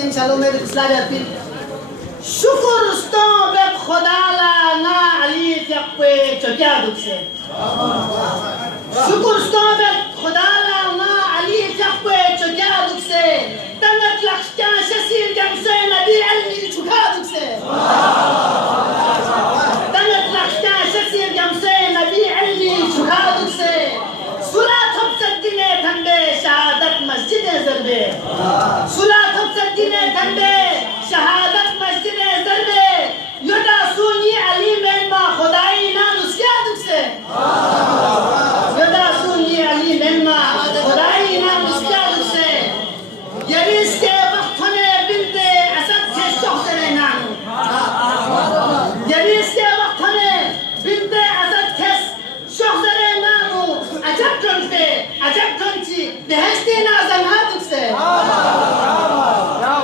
in shalom med slaget pin शुक्र स्तो बे खुदाला ना अली चक्के चक्या दुख से शुक्र स्तो बे खुदाला ना अली चक्के चक्या दुख से तंगत लक्ष्या शसीर जमसे नबी अलमी चुका दुख से तंगत लक्ष्या शसीर जमसे नबी अलमी चुका दुख से सुला थप सद्दिने ठंडे शहादत मस्जिद ज़रबे सुला थप सद्दिने ठंडे शहादत मस्जिद ज़रबे योदा सुनी अली में मा खुदाई ना नुस्या दुख से योदा सुनी अली में मा खुदाई ना नुस्या दुख से यरीस के वक्त ने बिनते असद के शौक़रे नानू यरीस के वक्त ने बिनते असद के शौक़रे नानू अजब ड्रंची दहशती ना जंगा दुख से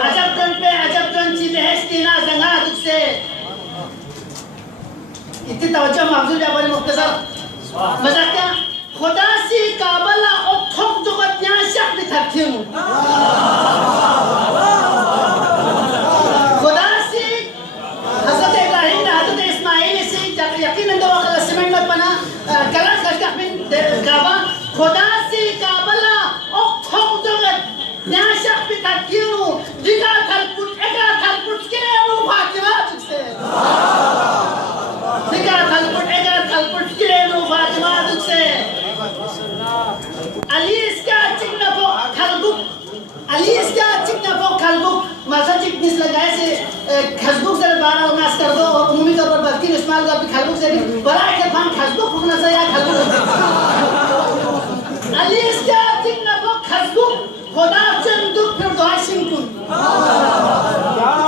अजब ड्रंची दहशती ना जंगा दुख से इतनी तवज्जो माफूल जाबरी मुख्तसर मजाक क्या खुदा सी काबला और ठोक जुगत यहाँ शक्ति थकती हूँ खुदा सी हज़रत इब्राहिम ने हज़रत इस्माइल से यकीनन दो वक़्त सिमेंट मत बना कलश कश्का बिन काबा खुदा सी काबला और ठोक जुगत यहाँ शक्ति थकती हूँ दिखा थलपुट एका थलपुट के नु फातिमा तुझसे दिखा थलपुट एका थलपुट के नु फातिमा तुझसे अली इसका चिकना पो खलबुक अली इसका चिकना पो खलबुक मज़ा चिकनिस लगाए से खसबुक से बारा उनास कर दो और उम्मीद तौर पर बल्कि इस्तेमाल का भी खलबुक से नहीं बड़ा के फान खसबुक फुकना से या खलबुक अली इसका चिकना पो खसबुक खुदा चंदुक फिर दुआ सिंकुन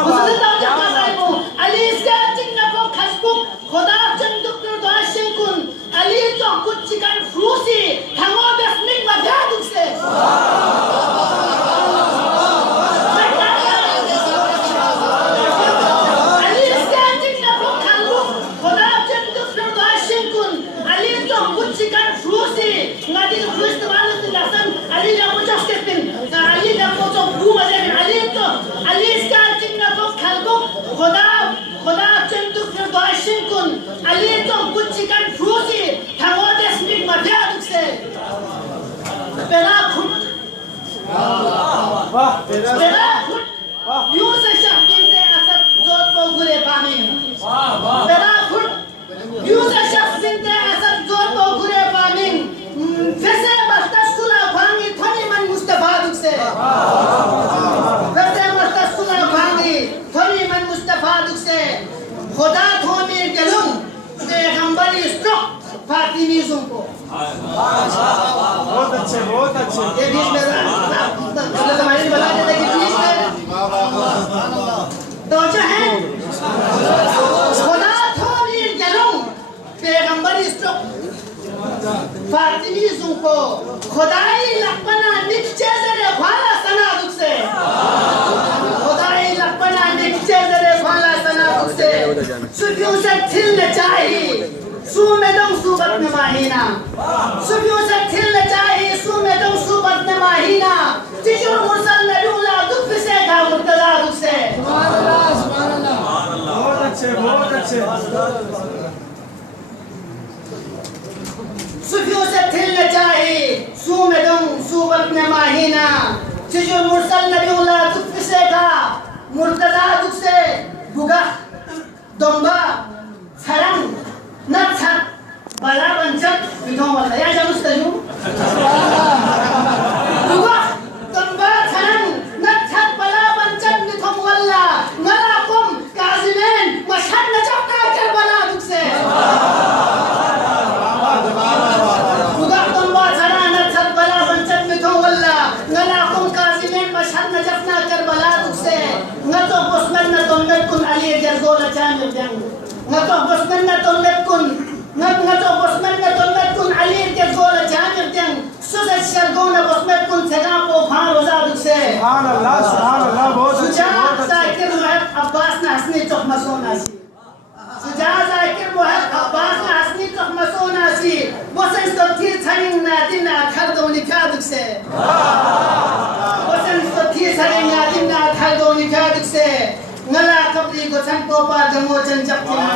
मुझे तो जब बताए वो अली इसका चिकना पो खसबुक खुदा चंदुक फिर दुआ सिंकुन अली तो कुछ चिकन फ्रूसी थंगो बेस्निक मजा दुख से अली इसका चिकना पो खसबुक खुदा चंदुक फिर दुआ सिंकुन अली तो कुछ चिकन फ्रूसी नदी फ्रूस तुम्हारे से लसन अली ने मुझे स्टेपिन अली ने मुझे बू मजे में अली इसका चिकना पो खसबुक खुदा चंदुक फिर दुआ सिंकुन अली तो कुछ चिकन फ्रूसी थंगो बेस्निक मजा दुख से पेरा खुद यूं से शख्स से असद जोत को गुरे पानी पेरा खुद यूं से शख्स से असद जोत को गुरे पानी फैसे मस्तसुला भांगी थोड़ी मन मुस्तफा दुख से फैसे मस्तसुला भांगी थोड़ी मन मुस्तफा दुख से खुदा थोमी गलुम पैगंबरी स्ट्रोक फातिमी को बहुत अच्छे ये बीच में हमारे बता देते कि बीच में तो है खुदा थोड़ी गलुम पैगंबरी स्ट्रोक फातिमी को खुदाई लपना निश्चय जरे भाला सना दुख से खुदाई लपना निश्चय जरे भाला सना दुख से सुफियों से थिल चाहिए सू में दम सुबत में माहीना सुफियों से थिल चाहिए सू में दम सुबत में माहीना जिजुर मुरसल नबीउल्लाह दुख से का मुर्तजा दुख से सुभान अल्लाह बहुत अच्छे सुफियों से थिल चाहिए सू में दम सुबत में माहीना जिजुर मुरसल नबीउल्लाह दुख से का मुर्तजा दुख से गुगा दोंबा छरंग नच्छत बला बंचत विधों वाला या जानुस तजू गुगा दोंबा छरंग नच्छत बला बंचत विधों वाला नलाकुम काजिमेन मशहद नजब का करबला दुख से गुगा दोंबा छरंग नच्छत बला बंचत विधों वाला नलाकुम काजिमेन मशहद नजब ना करबला दुख से न तो बसमन न तो कुन अली जरगोल चामिर जंग न तो बसमन न तो कुन अली के गोल जामिर जंग सुजत शरगोन बसमन कुन सगा को भान रोजा दुख से सुभान अल्लाह बहुत अच्छे सुजा जाकिर मुहब अब्बास ने हसनी चौक मसोनासी सुजा जाकिर मुहब अब्बास ने हसनी चौक मसोनासी वसन तो थी छनिंग ना दिन ना खर दो निका दुख से वसन तो थी छनिंग ना दिन ना halgoni kadik se ngala kabri ko chan popa damo chan jaktina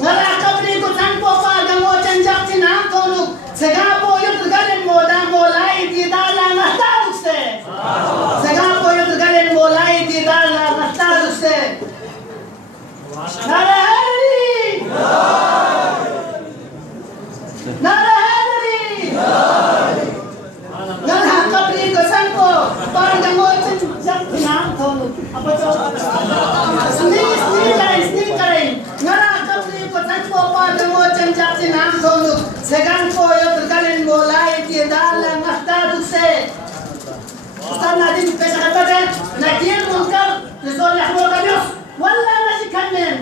ngala kabri ko chan popa damo chan jaktina tonu sega po yut galen moda molai di dala ngata dukse sega po yut galen molai di dala ngata dukse nara hari nara hari ngala kabri ko chan po pa damo chan jaktina tonu apa to sneak karain ngala kabri ko chan po pa damo chan jaktina tonu segan po yut galen molai di dala ngata dukse Ustaz Nadim pesa kata nakir munkar Rizal Yahmur Kabius wala nasi kamen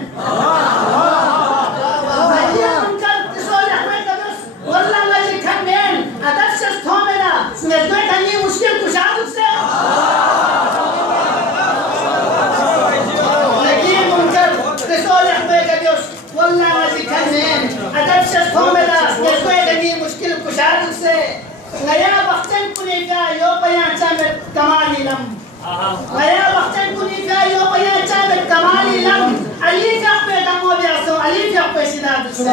nakir munkar Rizal Yahmur Kabius wala nasi kamen adab ses thomera smedoi kani mushkil kushad se nakir munkar Rizal Yahmur Kabius wala nasi kamen adab ses thomera smedoi kani mushkil kushad se ngaya bakten punika yo paya chamet kamali lam ngaya bakten punika yo paya chamet kamali lam ali ka pe damo biaso ali ka pe sinad se